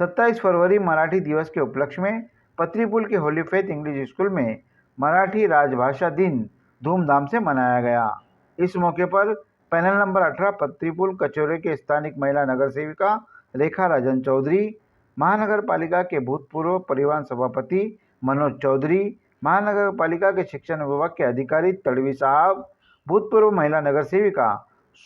27 February Marathi दिवस के उपलक्ष्य में पत्रीपुल के होली फेथ इंग्लिश स्कूल में मराठी राजभाषा दिन धूमधाम से मनाया गया। इस मौके पर पैनल नंबर 18 पत्रीपुल कचौरे के स्थानिक महिला नगर सेविका रेखा राजन चौधरी, महानगर पालिका के भूतपूर्व परिवहन सभापति मनोज चौधरी, महानगर पालिका के शिक्षण विभाग के अधिकारी तड़वी साहब, भूतपूर्व महिला नगर सेविका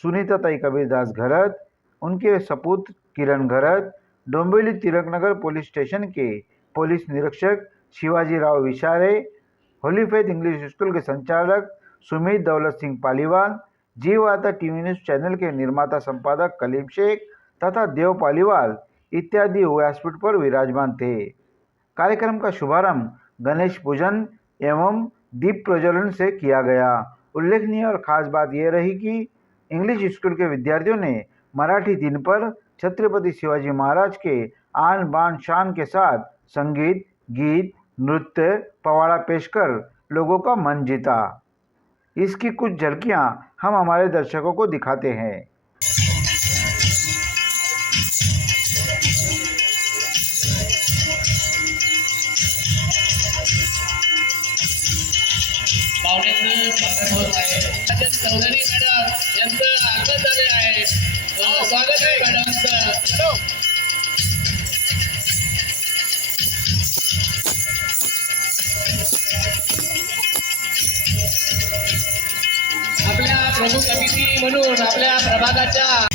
सुनीता ताई कबीरदास घरत, उनके सपूत किरण घरत, डोंबिवली तिलकनगर पुलिस स्टेशन के पुलिस निरीक्षक शिवाजी राव विशारे, होली फेथ इंग्लिश स्कूल के संचालक Sumit Daulat Singh Paliwal, जीवाता TV news channel के निर्माता संपादक कलीम शेख तथा देव पालीवाल इत्यादि व्यासपीठ पर विराजमान थे। कार्यक्रम का शुभारंभ गणेश पूजन एवं दीप प्रज्वलन से किया गया। उल्लेखनीय और खास बात यह रही कि इंग्लिश स्कूल के विद्यार्थियों ने मराठी दिन पर छत्रपति शिवाजी महाराज के आन बान शान के साथ संगीत, गीत, नृत्य, पवाड़ा पेश कर लोगों का मन जीता। इसकी कुछ झलकियां हम हमारे दर्शकों को दिखाते हैं। स्वागत होत आहे चौधरी मॅडम यांचं आगमन झाले आहे। स्वागत आहे मॅडमचं। आपल्या प्रमुख अतिथी म्हणून आपल्या प्रभागाच्या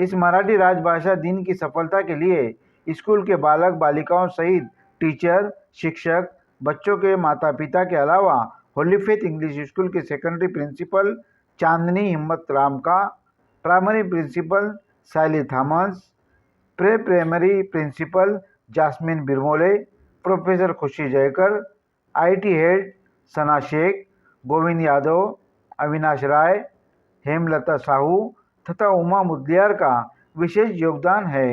इस मराठी राजभाषा दिन की सफलता के लिए स्कूल के बालक बालिकाओं सहित टीचर, शिक्षक, बच्चों के माता पिता के अलावा होली फेथ इंग्लिश स्कूल के सेकेंडरी प्रिंसिपल चांदनी हिम्मत राम का, primary principal Saili Thomas, pre primary principal Jasmine Birmole, professor Khushi Jaykar, IT head Sana Shaikh, Govind Yadav, Avinash Rai, Hemlata Sahu तथा उमा मुदलियार का विशेष योगदान है।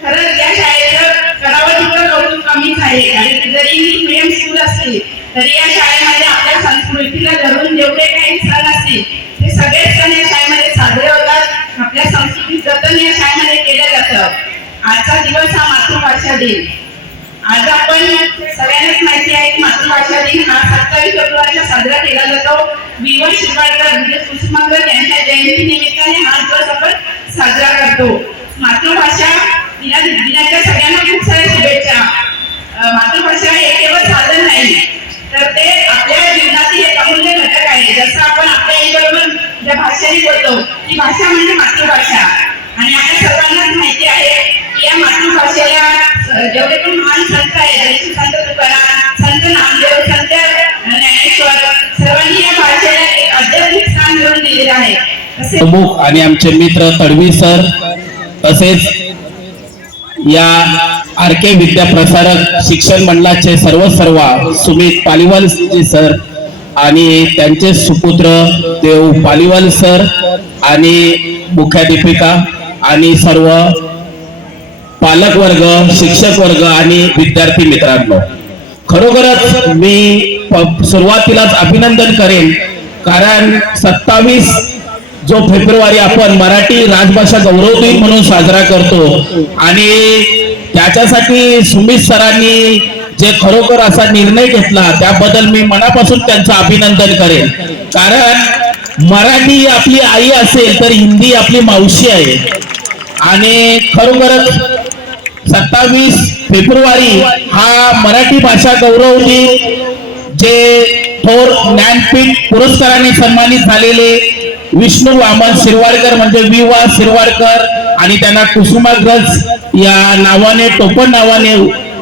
खरंच या शाळेचं करावं तितकं कौतुक कमीच आहे। आणि जरी इंग्लिश मीडियम स्कूल असली तरी या शाळेमध्ये आपल्या संस्कृतीला धरून जेवढे काही सण असतील ते सगळे सण या शाळेमध्ये साजरे होतात। आपल्या संस्कृती जतन या शाळेमध्ये केलं जातं। आजचा दिवस हा मातृभाषा दिन। आज आपण सगळ्यांनाच माहिती आहे की मातृभाषा दिन हा 27 फेब्रुवारीला साजरा केला जातो। V1 शिरवाडकर म्हणजे कुसुमाग्रज यांच्या जयंती निमित्ताने हा दिवस आपण साजरा करतो। मातृभाषा दिनाच्या सगळ्यांना खूप साऱ्या शुभेच्छा। मातृभाषा हे केवळ साधन नाही तर ते आपल्या जीवनातील एक अमूल्य घटक आहे। जसं आपण आपल्या आईबरोबर ज्या भाषेने बोलतो ती भाषा म्हणजे मातृभाषा। आणि आपल्या सर्वांनाच माहिती आहे की या मातृभाषेला जेवढे पण महान संत आहेत जसे संत तुकाराम, संत नामदेव, संत ज्ञानेश्वर सर्वांनी या भाषेला एक आध्यात्मिक स्थान मिळवून दिलेले आहे। प्रमुख आणि आमचे मित्र तडवी सर तसेच या RK विद्या प्रसारक शिक्षण मंडळाचे सर्व सुमित पालीवाल सर आणि त्यांचे सुपुत्र देव पालीवाल सर आणि मुख्याध्यापिका आणि सर्व पालक वर्ग, शिक्षक वर्ग आणि विद्यार्थी मित्रांनो, खरोखरच मी सुरुवातीलाच अभिनंदन करेन कारण 27 जो फेब्रुवारी आपण मराठी राजभाषा गौरव दिन म्हणून साजरा करतो आणि त्याच्यासाठी सुमित सरांनी जे खरोखर असा निर्णय घेतला त्याबद्दल मी मनापासून त्यांचं अभिनंदन करेन। कारण मराठी आपली आई असेल तर हिंदी आपली मावशी आहे आणि खरोखरच 27 फेब्रुवारी हा मराठी भाषा गौरव दिन जे थोर ज्ञानपीठ पुरस्काराने सन्मानित झालेले विष्णू वामन शिरवाडकर म्हणजे V.वा. शिरवाडकर आणि त्यांना कुसुमाग्रज या नावाने टोपण नावाने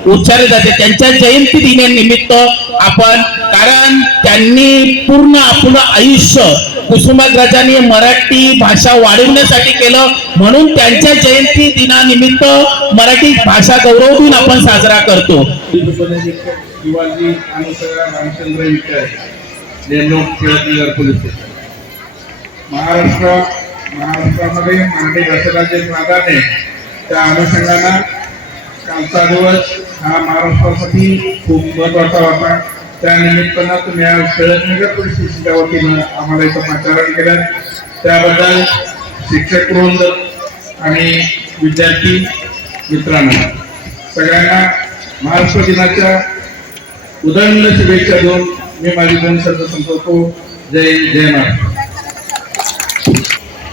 उच्चारले जाते. त्यांच्या जयंती दिनानिमित्त आपण, कारण त्यांनी पूर्ण आपलं आयुष्य कुसुमाग्रजांनी मराठी भाषा वाढवण्यासाठी केलं, म्हणून त्यांच्या जयंती दिनानिमित्त मराठी भाषा गौरव दिन आपण साजरा करतो. शिवाजी आणि सगळ्या रामचंद्र विचार नेमणूक टिळकनगर पोलीस स्टेशन. महाराष्ट्रामध्ये मराठी भाषेला जे प्राधान्य आहे त्या अनुषंगानं कालचा दिवस हा महाराष्ट्रासाठी खूप महत्वाचा होता. त्या निमित्तानं तुम्ही आज टिळकनगर पोलीस स्टेशनच्या वतीनं आम्हाला इथं पाचारण केलं, त्याबद्दल शिक्षक वृंद आणि विद्यार्थी मित्रांना सगळ्यांना महाराष्ट्र दिनाच्या उदंड शुभेच्छा देऊन मी माझी 2 शब्द संपवतो. जय महाराष्ट्र.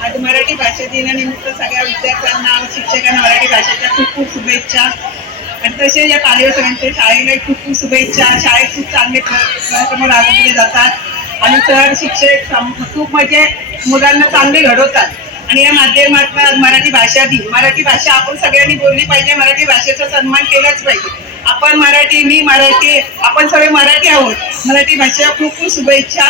आज मराठी भाषा दिनानिमित्त सगळ्या विद्यार्थ्यांना शिक्षकांना मराठी भाषेच्या खूप खूप शुभेच्छा आणि तसेच या कार्यक्रमांच्या शाळेला खूप खूप शुभेच्छा. शाळेत खूप चांगले कार्यक्रम राबवले जातात आणि सर शिक्षक खूप म्हणजे मुलांना चांगले घडवतात आणि या माध्यमातून मराठी भाषा आपण सगळ्यांनी बोलली पाहिजे. मराठी भाषेचा सन्मान केलाच पाहिजे. आपण मराठी, मी मराठी, आपण सगळे मराठी आहोत. मराठी भाषेला खूप खूप शुभेच्छा.